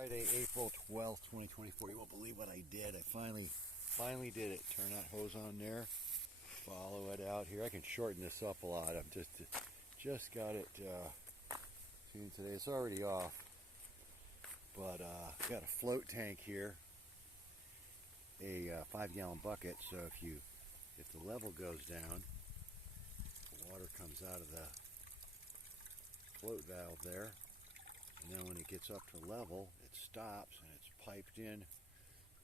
Friday, April 12th, 2024. You won't believe what I did. I finally did it. Turn that hose on there. Follow it out here. I can shorten this up a lot. I'm just got it seen today. It's already off. But got a float tank here. A 5-gallon bucket. So if the level goes down, the water comes out of the float valve there. And then when it gets up to level, it stops and it's piped in.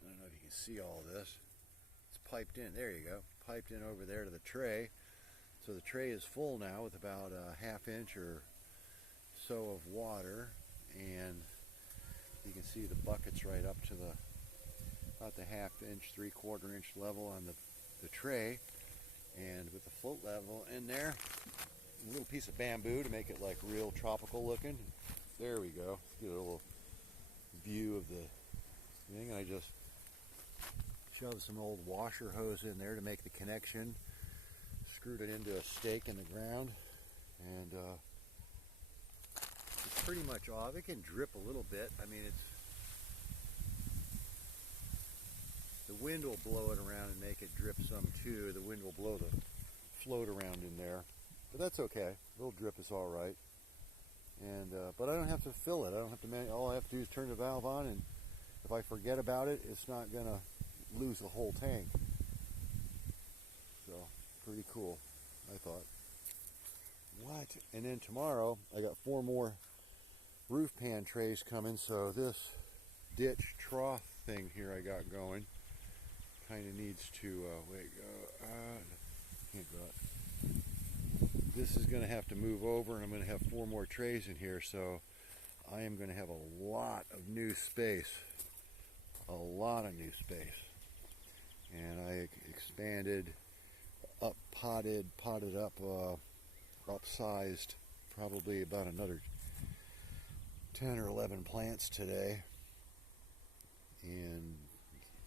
I don't know if you can see all this. It's piped in. There you go. Piped in over there to the tray. So the tray is full now with about a ½ inch or so of water. And you can see the bucket's right up to about the ½ inch, 3/4 inch level on the tray. And with the float level in there, a little piece of bamboo to make it like real tropical looking. There we go. Get a little view of the thing. I just shoved some old washer hose in there to make the connection. Screwed it into a stake in the ground, and it's pretty much off. It can drip a little bit. I mean, the wind will blow it around and make it drip some too. The wind will blow the float around in there, but that's okay. A little drip is all right. And but I don't have to fill it. I don't have to. All I have to do is turn the valve on, and if I forget about it, it's not gonna lose the whole tank. So pretty cool, I thought. What? And then tomorrow I got 4 more roof pan trays coming. So this ditch trough thing here I got going kind of needs to can't go up. This is going to have to move over, and I'm going to have 4 more trays in here, so I am going to have a lot of new space. A lot of new space. And I expanded, potted up, upsized probably about another 10 or 11 plants today. And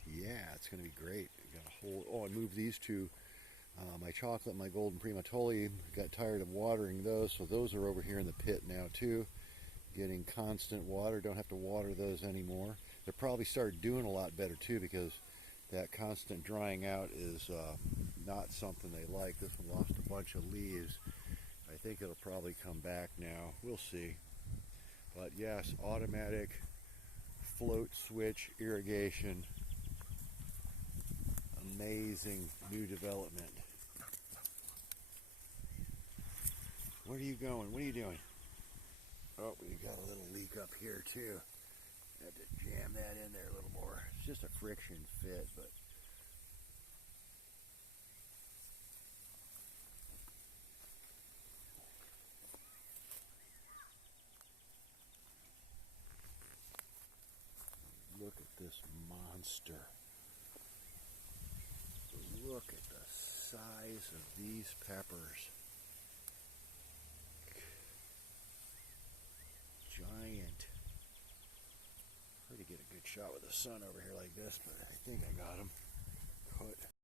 yeah, it's going to be great. Got a whole, I moved these two. My chocolate, my golden primatoli, got tired of watering those, so those are over here in the pit now too, getting constant water. Don't have to water those anymore. They'll probably start doing a lot better too, because that constant drying out is not something they like. This one lost a bunch of leaves. I think it'll probably come back now. We'll see. But yes, automatic float switch irrigation. Amazing new development. Where are you going? What are you doing? Oh, we got a little leak up here too. Have to jam that in there a little more. It's just a friction fit, but look at this monster. Look at the size of these peppers. Giant. Hard to get a good shot with the sun over here like this, but I think I got them.